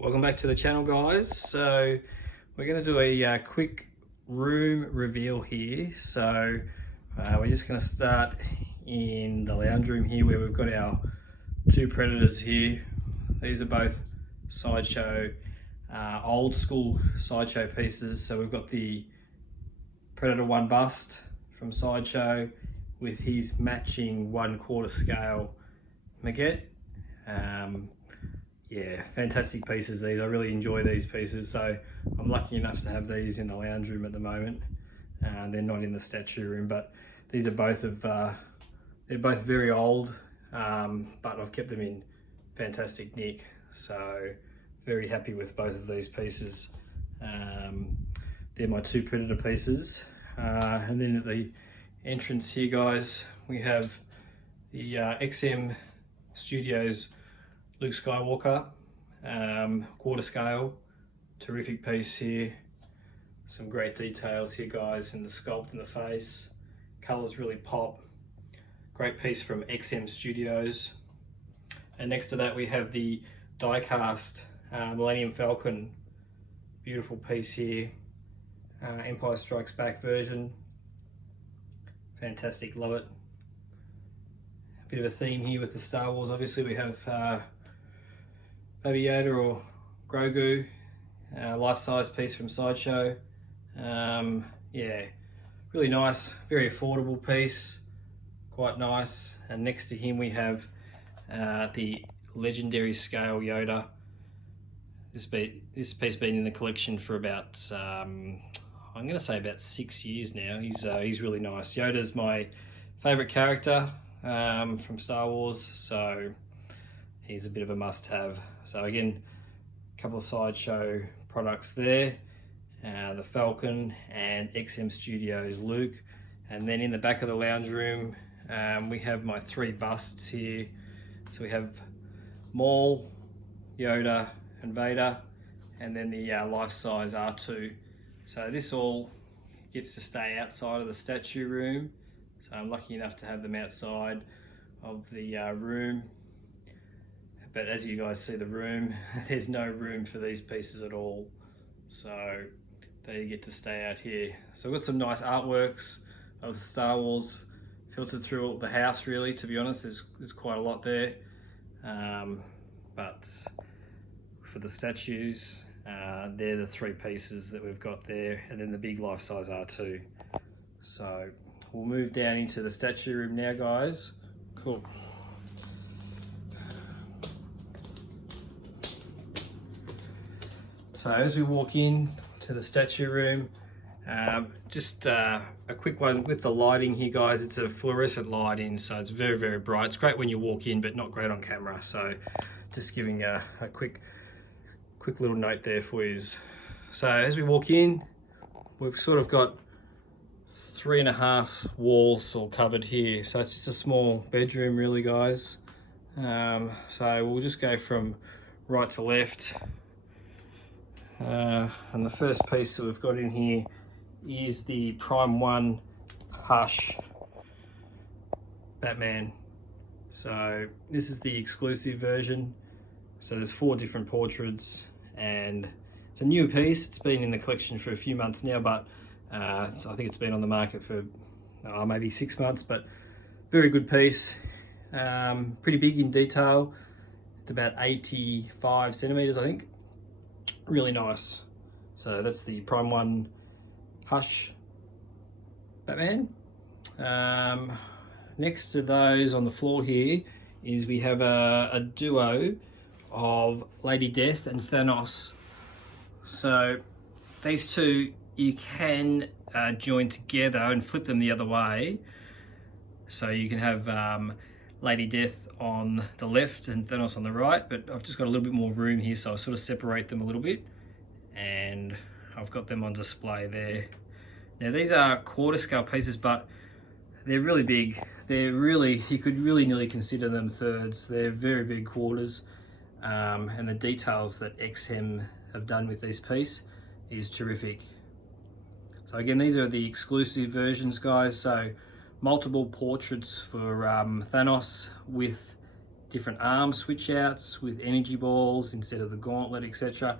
Welcome back to the channel, guys. So we're going to do a quick room reveal here. So we're just going to start in the lounge room here, where we've got our two Predators here. These are both Sideshow, old school Sideshow pieces. So we've got the Predator 1 bust from Sideshow with his matching 1/4 scale maquette. Yeah, fantastic pieces these. I really enjoy these pieces, so I'm lucky enough to have these in the lounge room at the moment. They're not in the statue room, but these are both they're both very old, but I've kept them in fantastic nick, so very happy with both of these pieces. They're my two Predator pieces. And then at the entrance here, guys, we have the XM Studios Luke Skywalker, 1/4 scale, terrific piece here. Some great details here, guys, in the sculpt in the face. Colors really pop. Great piece from XM Studios. And next to that we have the die-cast Millennium Falcon. Beautiful piece here. Empire Strikes Back version. Fantastic, love it. Bit of a theme here with the Star Wars. Obviously we have Baby Yoda or Grogu, life-size piece from Sideshow. Yeah, really nice, very affordable piece, quite nice. And next to him we have the legendary scale Yoda. This piece been in the collection for about I'm going to say about 6 years now. He's really nice. Yoda's my favourite character from Star Wars, so he's a bit of a must-have. So again, a couple of Sideshow products there, the Falcon and XM Studios Luke. And then in the back of the lounge room, we have my three busts here. So we have Maul, Yoda and Vader, and then the life-size R2. So this all gets to stay outside of the statue room. So I'm lucky enough to have them outside of the room. But as you guys see the room, there's no room for these pieces at all. So they get to stay out here. So I've got some nice artworks of Star Wars filtered through the house, really, to be honest. There's quite a lot there. But for the statues, they're the three pieces that we've got there, and then the big life-size R2. So we'll move down into the statue room now, guys. Cool. So as we walk in to the statue room, just a quick one with the lighting here, guys. It's a fluorescent lighting, so it's very, very bright. It's great when you walk in, but not great on camera. So just giving a quick little note there for you. So as we walk in, we've sort of got 3.5 walls all covered here. So it's just a small bedroom, really, guys. So we'll just go from right to left. And the first piece that we've got in here is the Prime 1 Hush Batman. So this is the exclusive version. So there's 4 different portraits, and it's a new piece. It's been in the collection for a few months now, but I think it's been on the market for maybe 6 months, but very good piece. Pretty big in detail. It's about 85 centimeters, I think. Really nice. So that's the Prime 1 Hush Batman. Next to those on the floor here is we have a duo of Lady Death and Thanos. So these two you can join together and flip them the other way. So you can have Lady Death on the left and Thanos on the right, but I've just got a little bit more room here, so I sort of separate them a little bit, and I've got them on display there. Now these are 1/4 scale pieces, but they're really big. They're really, you could really nearly consider them thirds. They're very big quarters, and the details that XM have done with this piece is terrific. So again, these are the exclusive versions, guys. So multiple portraits for Thanos with different arm switch outs with energy balls instead of the gauntlet, etc.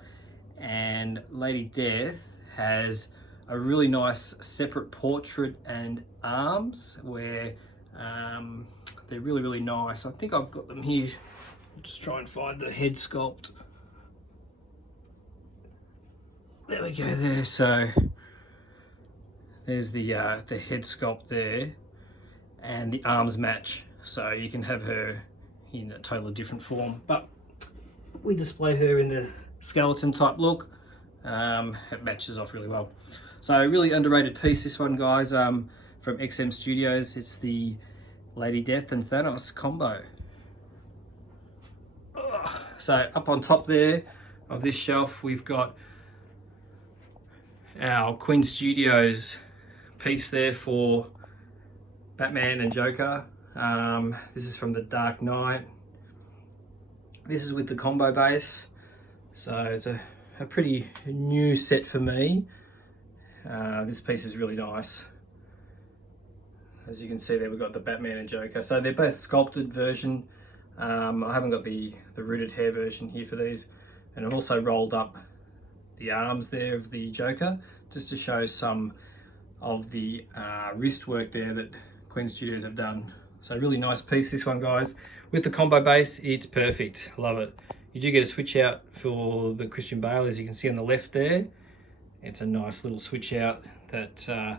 And Lady Death has a really nice separate portrait and arms where they're really nice. I think I've got them here. I'll just try and find the head sculpt. There we go there. So there's the head sculpt there, and the arms match. So you can have her in a totally different form, but we display her in the skeleton type look. It matches off really well. So really underrated piece, this one, guys, from XM Studios. It's the Lady Death and Thanos combo. So up on top there of this shelf, we've got our Queen Studios piece there for Batman and Joker. This is from the Dark Knight. This is with the combo base, so it's a pretty new set for me. This piece is really nice. As you can see there, we've got the Batman and Joker. So they're both sculpted version. I haven't got the rooted hair version here for these. And I've also rolled up the arms there of the Joker, just to show some of the wrist work there that Queen Studios have done. So really nice piece, this one, guys. With the combo base, it's perfect. Love it. You do get a switch out for the Christian Bale, as you can see on the left there. It's a nice little switch out that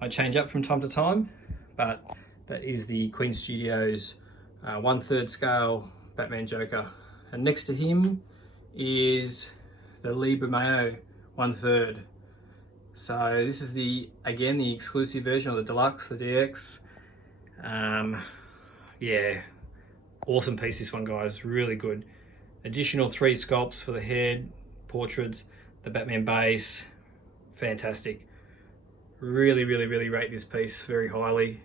I change up from time to time, but that is the Queen Studios 1/3 scale Batman Joker. And next to him is the Libre Mayo 1/3. So this is again the exclusive version, or the deluxe, the DX. Yeah, awesome piece, this one, guys. Really good. Additional 3 sculpts for the head, portraits, the Batman base. Fantastic. Really rate this piece very highly.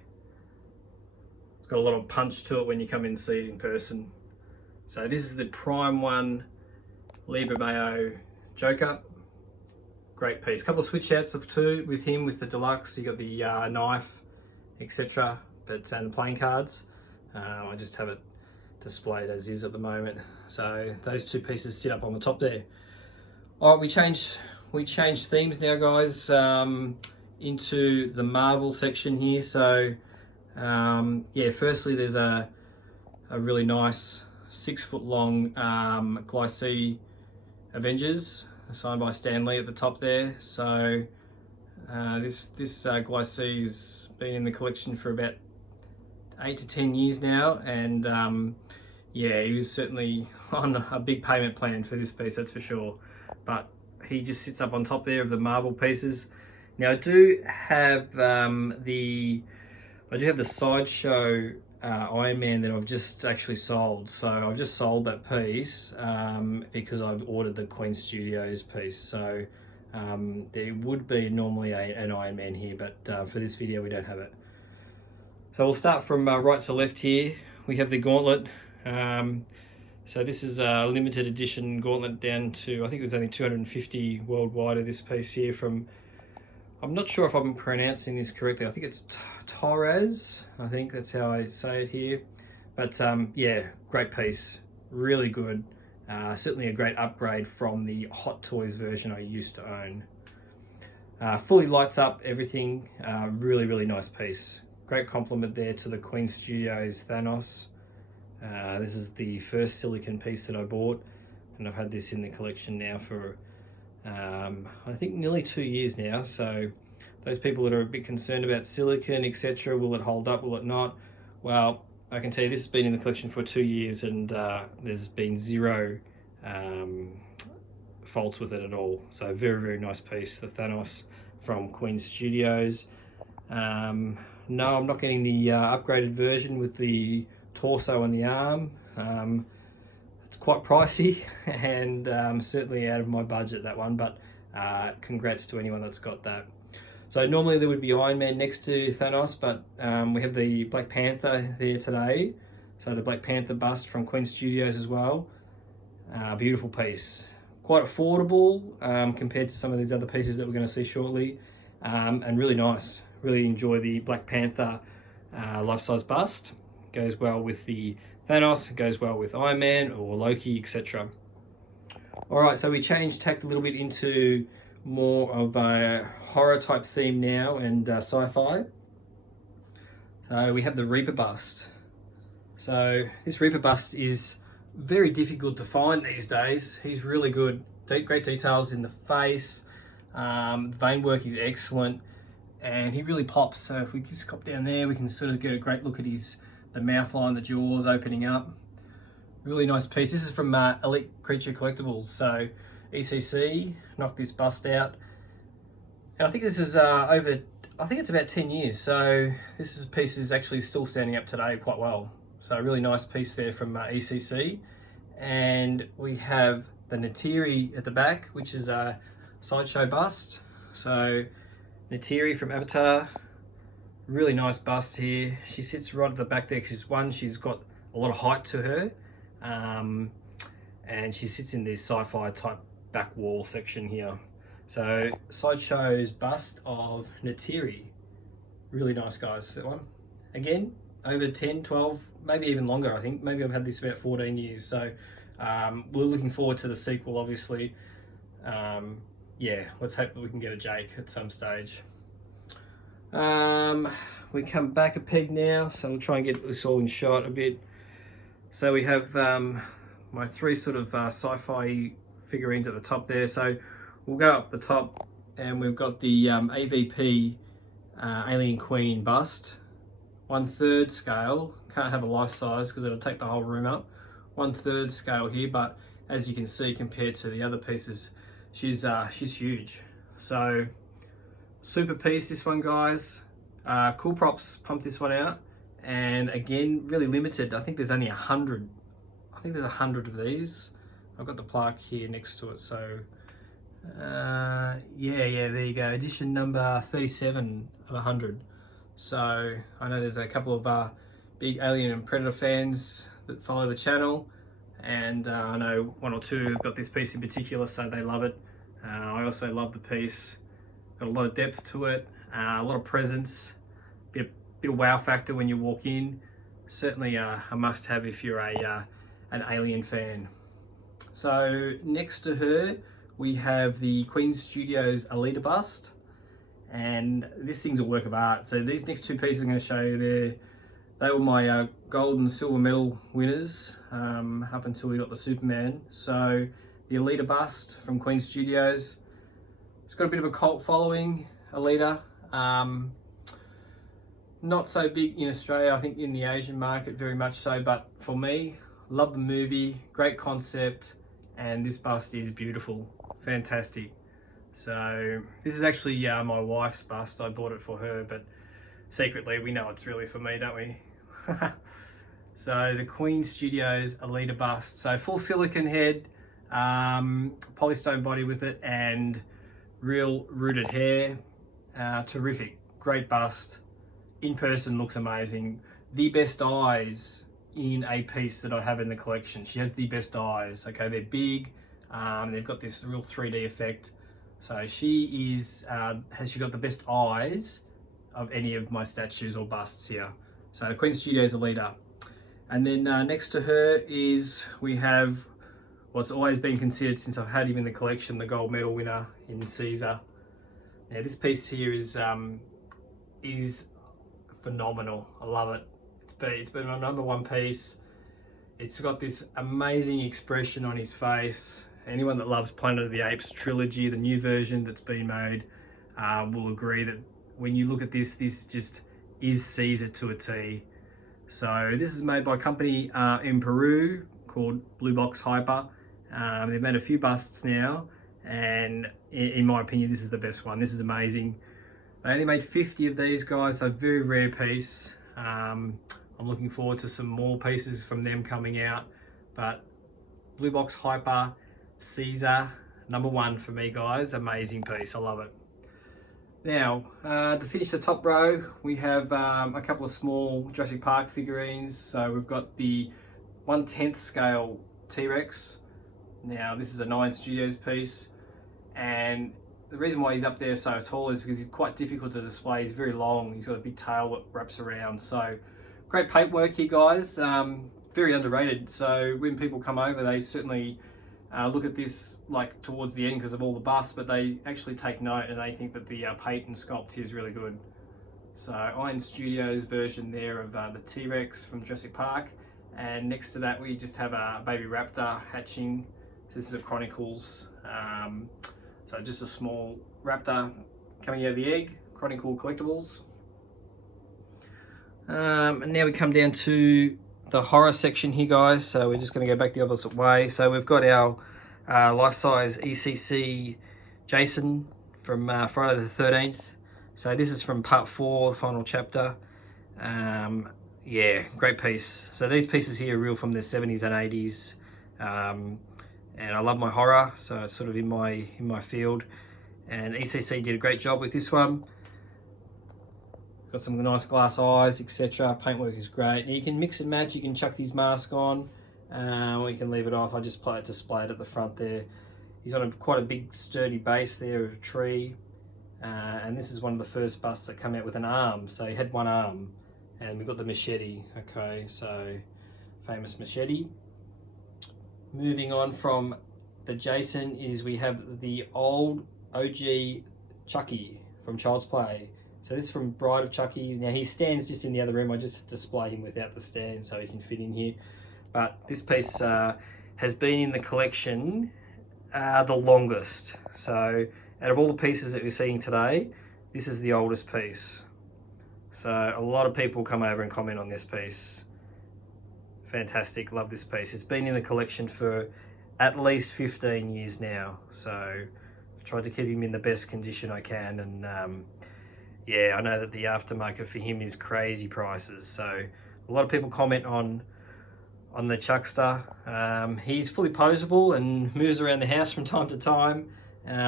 It's got a lot of punch to it when you come in and see it in person. So this is the Prime 1 Libre Mayo Joker. Great piece. Couple of switch outs of 2 with him with the deluxe. You got the knife, etc. And the playing cards. I just have it displayed as is at the moment. So those 2 pieces sit up on the top there. All right, we changed themes now, guys, into the Marvel section here. So yeah, firstly there's a really nice 6-foot long Glycee Avengers signed by Stan Lee at the top there. So this Glycee's been in the collection for about 8 to 10 years now, and yeah, he was certainly on a big payment plan for this piece, that's for sure. But he just sits up on top there of the Marvel pieces. Now I do have the Sideshow Iron Man that I've just actually sold. So I've just sold that piece because I've ordered the Queen Studios piece. So there would be normally an Iron Man here, but for this video we don't have it. So we'll start from right to left here. We have the Gauntlet. So this is a limited edition Gauntlet down to, I think there's only 250 worldwide of this piece here from, I'm not sure if I'm pronouncing this correctly. I think it's Torres. I think that's how I say it here. But yeah, great piece, really good. Certainly a great upgrade from the Hot Toys version I used to own. Fully lights up everything. Really nice piece. Great compliment there to the Queen Studios Thanos. This is the first silicon piece that I bought, and I've had this in the collection now for I think nearly 2 years now. So those people that are a bit concerned about silicon, etc., will it hold up, will it not? Well, I can tell you this has been in the collection for 2 years, and there's been zero faults with it at all. So very nice piece, the Thanos from Queen Studios. No, I'm not getting the upgraded version with the torso and the arm. It's quite pricey and certainly out of my budget, that one, but congrats to anyone that's got that. So normally there would be Iron Man next to Thanos, but we have the Black Panther there today. So the Black Panther bust from Queen Studios as well. Beautiful piece. Quite affordable compared to some of these other pieces that we're going to see shortly, and really nice. Really enjoy the Black Panther life-size bust. Goes well with the Thanos. It goes well with Iron Man or Loki, etc. Alright, so we changed tack a little bit into more of a horror type theme now and sci-fi. So we have the Reaper bust. So this Reaper bust is very difficult to find these days. He's really good. Great details in the face. Vein work is excellent. And he really pops. So if we just cop down there, we can sort of get a great look at the mouth line, the jaws opening up. Really nice piece. This is from Elite Creature Collectibles. So ECC knocked this bust out. And I think this is I think it's about 10 years. So this piece is actually still standing up today quite well. So a really nice piece there from ECC. And we have the Neytiri at the back, which is a Sideshow bust. So Neytiri from Avatar, really nice bust here. She sits right at the back there because she's got a lot of height to her, and she sits in this sci-fi type back wall section here. So Sideshow's bust of Neytiri, really nice guys, that one. Again, over 10, 12, maybe even longer I think. Maybe I've had this about 14 years, so we're looking forward to the sequel obviously. Yeah, let's hope that we can get a Jake at some stage. We come back a peg now, so we'll try and get this all in shot a bit. So we have my three sort of sci-fi figurines at the top there. So we'll go up the top and we've got the AVP Alien Queen bust. 1/3 scale, can't have a life size because it'll take the whole room up. 1/3 scale here, but as you can see compared to the other pieces, she's huge. So super piece this one, guys. Cool Props pumped this one out, and again really limited. I think there's only 100. I think there's 100 of these. I've got the plaque here next to it. So yeah, there you go. Edition number 37 of 100. So I know there's a couple of big Alien and Predator fans that follow the channel, and I know one or two have got this piece in particular, so they love it. I also love the piece. Got a lot of depth to it, a lot of presence, bit of wow factor when you walk in. Certainly a must-have if you're an Alien fan. So next to her, we have the Queen Studios Alita bust, and this thing's a work of art. So these next two pieces I'm going to show you, they were my gold and silver medal winners up until we got the Superman. So the Alita bust from Queen Studios. It's got a bit of a cult following, Alita. Not so big in Australia, I think in the Asian market very much so, but for me, love the movie, great concept, and this bust is beautiful, fantastic. So this is actually my wife's bust. I bought it for her, but secretly we know it's really for me, don't we? So the Queen Studios Alita bust. So full silicone head, polystone body with it, and real rooted hair. Terrific, great bust. In person looks amazing. The best eyes in a piece that I have in the collection. She has the best eyes. Okay, they're big. They've got this real 3D effect. So she is, has she got the best eyes of any of my statues or busts here. So Queen Studios Alita. And then next to her is, we have what's always been considered since I've had him in the collection, the gold medal winner in Caesar. Now this piece here is phenomenal. I love it. It's been my #1 piece. It's got this amazing expression on his face. Anyone that loves Planet of the Apes trilogy, the new version that's been made, will agree that when you look at this just is Caesar to a T. So this is made by a company in Peru called Blue Box Hyper. They've made a few busts now, and in my opinion, this is the best one. This is amazing. They only made 50 of these, guys, so very rare piece. I'm looking forward to some more pieces from them coming out, but Blue Box Hyper, Caesar, #1 for me, guys. Amazing piece, I love it. Now, to finish the top row, we have a couple of small Jurassic Park figurines. So we've got the 1/10 scale T-Rex. Now, this is a 9 Studios piece, and the reason why he's up there so tall is because he's quite difficult to display. He's very long, he's got a big tail that wraps around. So great paintwork here, guys. very underrated. So when people come over, they certainly look at this like towards the end because of all the busts, but they actually take note and they think that the paint and sculpt here is really good. So Iron Studios version there of the T-Rex from Jurassic Park, and next to that we just have a baby raptor hatching. So this is a Chronicles, so just a small raptor coming out of the egg, Chronicle collectibles. And now we come down to the horror section here, guys. So we're just going to go back the opposite way. So we've got our life-size ECC Jason from Friday the 13th. So this is from part 4, the final chapter. Yeah, great piece. So these pieces here are real from the 70s and 80s. And I love my horror, so it's sort of in my field. And ECC did a great job with this one. Got some nice glass eyes, etc. Paintwork is great. Now you can mix and match. You can chuck these masks on, or you can leave it off. I just display it at the front there. He's on quite a big sturdy base there of a tree. And this is one of the first busts that come out with an arm. So he had one arm, and we got the machete. Okay, so famous machete. Moving on from the Jason is we have the old OG Chucky from Child's Play. So this is from Bride of Chucky. Now he stands just in the other room. I just display him without the stand so he can fit in here. But this piece has been in the collection the longest. So out of all the pieces that we're seeing today, this is the oldest piece. So a lot of people come over and comment on this piece. Fantastic, love this piece. It's been in the collection for at least 15 years now. So I've tried to keep him in the best condition I can, and yeah, I know that the aftermarket for him is crazy prices. So a lot of people comment on the Chuckster. He's fully posable and moves around the house from time to time.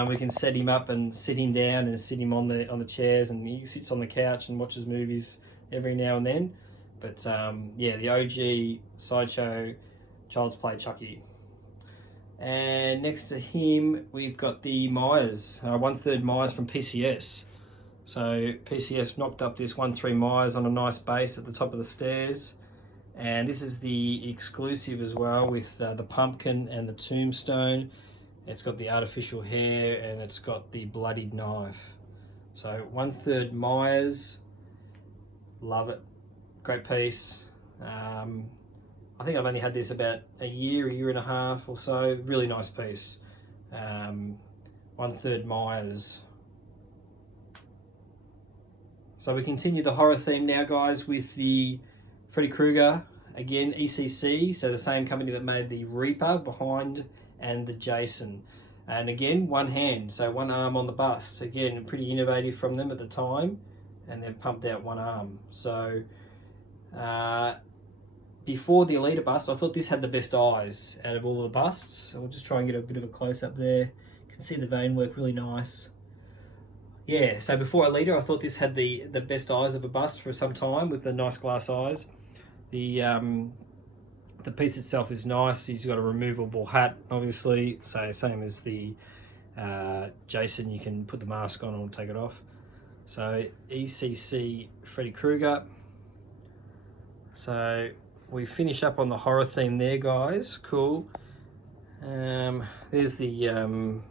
We can set him up and sit him down and sit him on the chairs, and he sits on the couch and watches movies every now and then. But yeah, the OG Sideshow Child's Play Chucky. And next to him, we've got the Myers, 1/3 Myers from PCS. So PCS knocked up this 1/3 Myers on a nice base at the top of the stairs. And this is the exclusive as well, with the pumpkin and the tombstone. It's got the artificial hair and it's got the bloodied knife. So 1/3 Myers, love it, great piece. I think I've only had this about a year and a half or so. Really nice piece. 1/3 Myers. So we continue the horror theme now, guys, with the Freddy Krueger, again ECC, so the same company that made the Reaper behind and the Jason. And again, one hand, so one arm on the bust. Again, pretty innovative from them at the time, and they've pumped out one arm. So before the Alita bust, I thought this had the best eyes out of all the busts. So we'll just try and get a bit of a close-up there. You can see the vein work really nice. Yeah, so before Alita, I thought this had the best eyes of a bust for some time, with the nice glass eyes. The piece itself is nice. He's got a removable hat, obviously, so same as the Jason. You can put the mask on or take it off. So ECC Freddy Krueger. So we finish up on the horror theme there, guys. Cool. There's the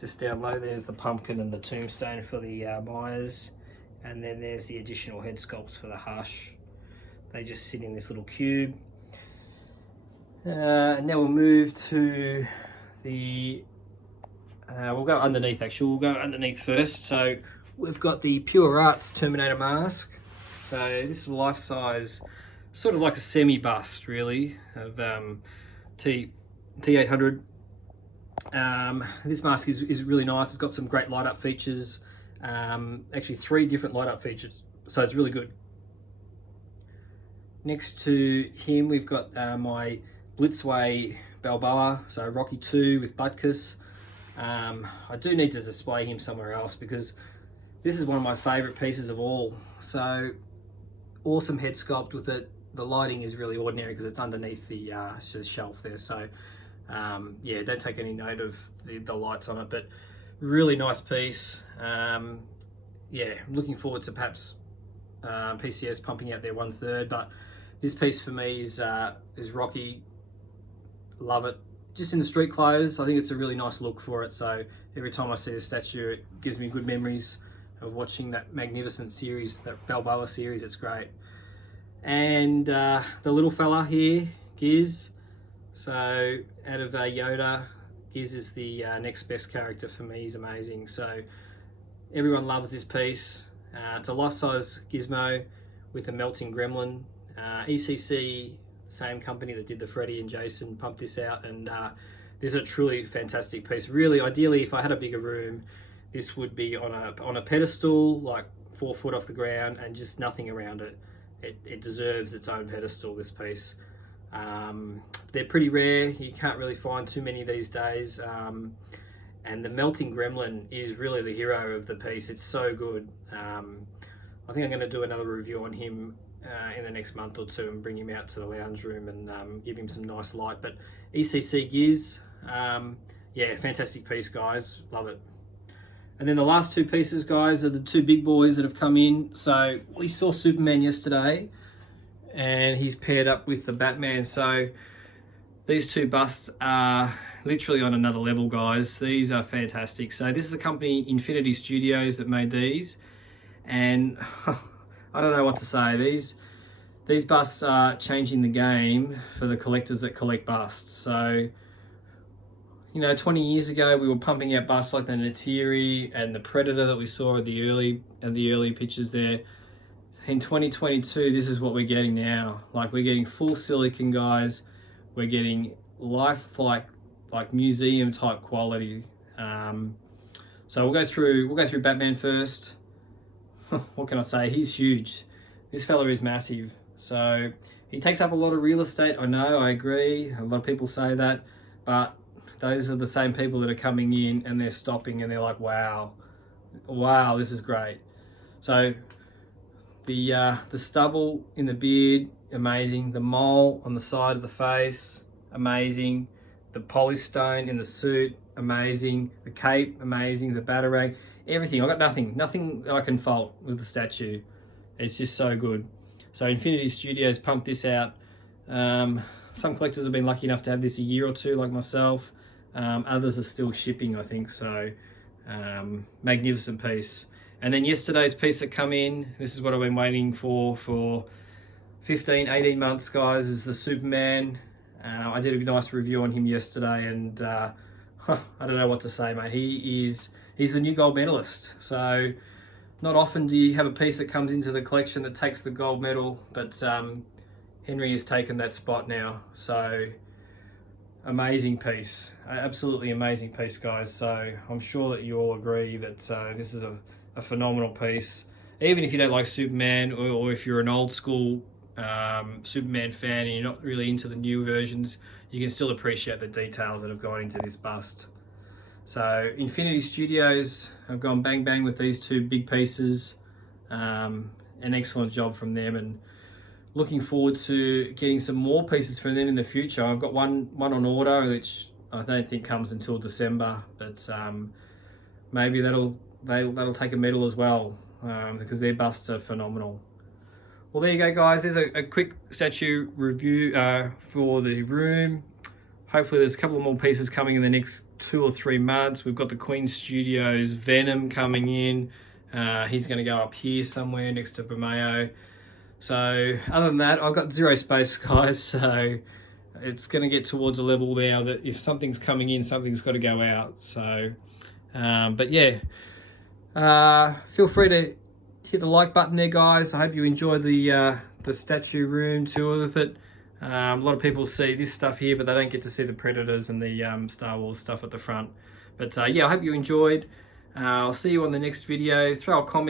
just down low, there's the pumpkin and the tombstone for the Myers, and then there's the additional head sculpts for the Hush. They just sit in this little cube. And now we'll move to the, we'll go underneath actually, we'll go underneath first. So we've got the Pure Arts Terminator mask. So this is life-size, sort of like a semi-bust really, of T800. This mask is really nice. It's got some great light-up features, actually 3 different light-up features, so it's really good. Next to him, we've got my Blitzway Balboa, so Rocky 2 with Butkus. I do need to display him somewhere else because this is one of my favourite pieces of all. So awesome head sculpt with it. The lighting is really ordinary because it's underneath the shelf there. So yeah, don't take any note of the lights on it, but really nice piece. Yeah, I'm looking forward to perhaps PCS pumping out their 1/3, but This piece for me is Rocky. Love it. Just in the street clothes, I think it's a really nice look for it. So every time I see the statue, it gives me good memories of watching that magnificent series, that Balboa series. It's great. And the little fella here, Giz. So out of Yoda, Giz is the next best character for me. He's amazing. So everyone loves this piece. It's a life-size gizmo with a melting gremlin. ECC, same company that did the Freddy and Jason, pumped this out, and this is a truly fantastic piece. Really, ideally, if I had a bigger room, this would be on a pedestal, like 4 foot off the ground, and just nothing around it. It deserves its own pedestal, this piece. They're pretty rare. You can't really find too many these days. And the melting gremlin is really the hero of the piece. It's so good. I think I'm going to do another review on him in the next month or two and bring him out to the lounge room and give him some nice light. But ECC Giz, yeah, fantastic piece, guys. Love it. And then the last 2 pieces, guys, are the 2 big boys that have come in. So we saw Superman yesterday, and he's paired up with the Batman. So these 2 busts are literally on another level, guys. These are fantastic. So this is a company, Infinity Studios, that made these, and I don't know what to say. These busts are changing the game for the collectors that collect busts. So, you know, 20 years ago we were pumping out busts like the Natiri and the Predator that we saw at the early pictures there. In 2022, this is what we're getting now. Like, we're getting full silicon, guys. We're getting lifelike, like museum type quality. So we'll go through Batman first. What can I say? He's huge. This fella is massive. So he takes up a lot of real estate. I know, I agree. A lot of people say that, but those are the same people that are coming in and they're stopping and they're like, wow, this is great. So the stubble in the beard, amazing. The mole on the side of the face, amazing. The polystone in the suit, amazing. The cape, amazing. The batarang, everything. I've got nothing that I can fault with the statue. It's just so good. So Infinity Studios pumped this out. Some collectors have been lucky enough to have this a year or 2, like myself. Others are still shipping, I think. So magnificent piece. And then yesterday's piece that come in, this is what I've been waiting for 15, 18 months, guys, is the Superman. I did a nice review on him yesterday, and I don't know what to say, mate. He's the new gold medalist. So not often do you have a piece that comes into the collection that takes the gold medal, but Henry has taken that spot now. So amazing piece, absolutely amazing piece, guys. So I'm sure that you all agree that this is a phenomenal piece. Even if you don't like Superman, or if you're an old school Superman fan and you're not really into the new versions, you can still appreciate the details that have gone into this bust. So Infinity Studios have gone bang bang with these 2 big pieces. An excellent job from them, and looking forward to getting some more pieces from them in the future. I've got one on order, which I don't think comes until December, but maybe that'll take a medal as well, because their busts are phenomenal. Well, there you go, guys. There's a quick statue review for the room. Hopefully there's a couple of more pieces coming in the next 2 or 3 months. We've got the Queen Studios Venom coming in. He's going to go up here somewhere next to Romeo. So other than that, I've got zero space, guys. So it's going to get towards a level now that if something's coming in, something's got to go out. So, but yeah, feel free to hit the like button there, guys. I hope you enjoy the statue room tour with it. A lot of people see this stuff here, but they don't get to see the Predators and the Star Wars stuff at the front. But yeah, I hope you enjoyed. I'll see you on the next video. Throw a comment.